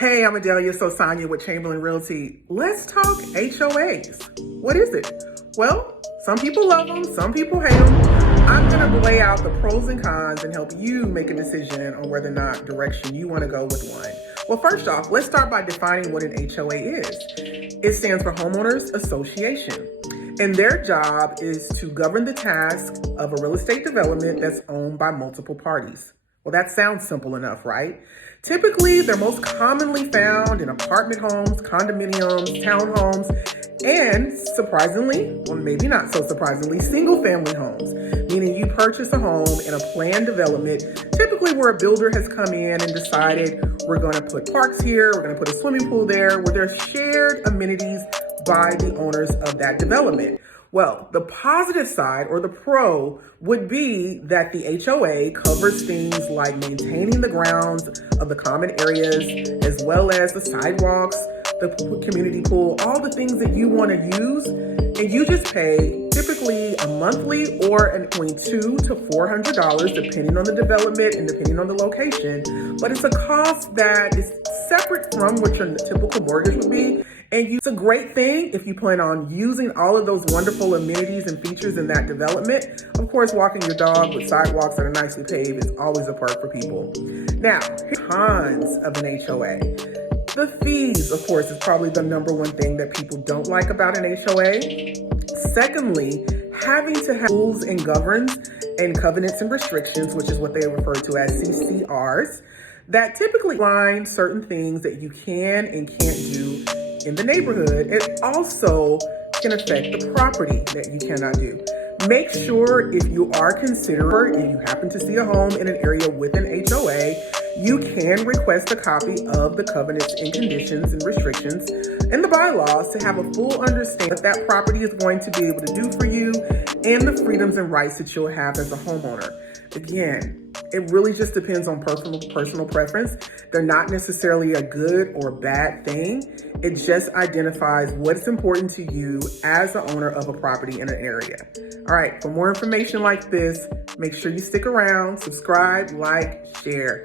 Hey, I'm Adelia Sosanya with Chamberlain Realty. Let's talk HOAs. What is it? Well, some people love them, some people hate them. I'm going to lay out the pros and cons and help you make a decision on whether or not direction you want to go with one. Well, first off, let's start by defining what an HOA is. It stands for Homeowners Association, and their job is to govern the task of a real estate development that's owned by multiple parties. Well, that sounds simple enough, right? Typically, they're most commonly found in apartment homes, condominiums, townhomes, and surprisingly, well, maybe not so surprisingly, single-family homes, meaning you purchase a home in a planned development, typically where a builder has come in and decided we're going to put parks here, we're going to put a swimming pool there, where there's shared amenities by the owners of that development. Well, the positive side or the pro would be that the HOA covers things like maintaining the grounds of the common areas, as well as the sidewalks, the community pool, all the things that you want to use. And you just pay typically a monthly or between $200 to $400, depending on the development and depending on the location. But it's a cost that is separate from what your typical mortgage would be. And it's a great thing if you plan on using all of those wonderful amenities and features in that development. Of course, walking your dog with sidewalks that are nicely paved is always a perk for people. Now, cons of an HOA. The fees, of course, is probably the number one thing that people don't like about an HOA. Secondly, having to have rules and governs and covenants and restrictions, which is what they refer to as CCRs, that typically line certain things that you can and can't do in the neighborhood. It also can affect the property that you cannot do. Make sure if you are considering, if you happen to see a home in an area with an HOA, you can request a copy of the covenants and conditions and restrictions and the bylaws to have a full understanding of what that property is going to be able to do for you and the freedoms and rights that you'll have as a homeowner. Again, it really just depends on personal preference. They're not necessarily a good or bad thing. It just identifies what's important to you as the owner of a property in an area. All right, for more information like this, make sure you stick around, subscribe, like, share.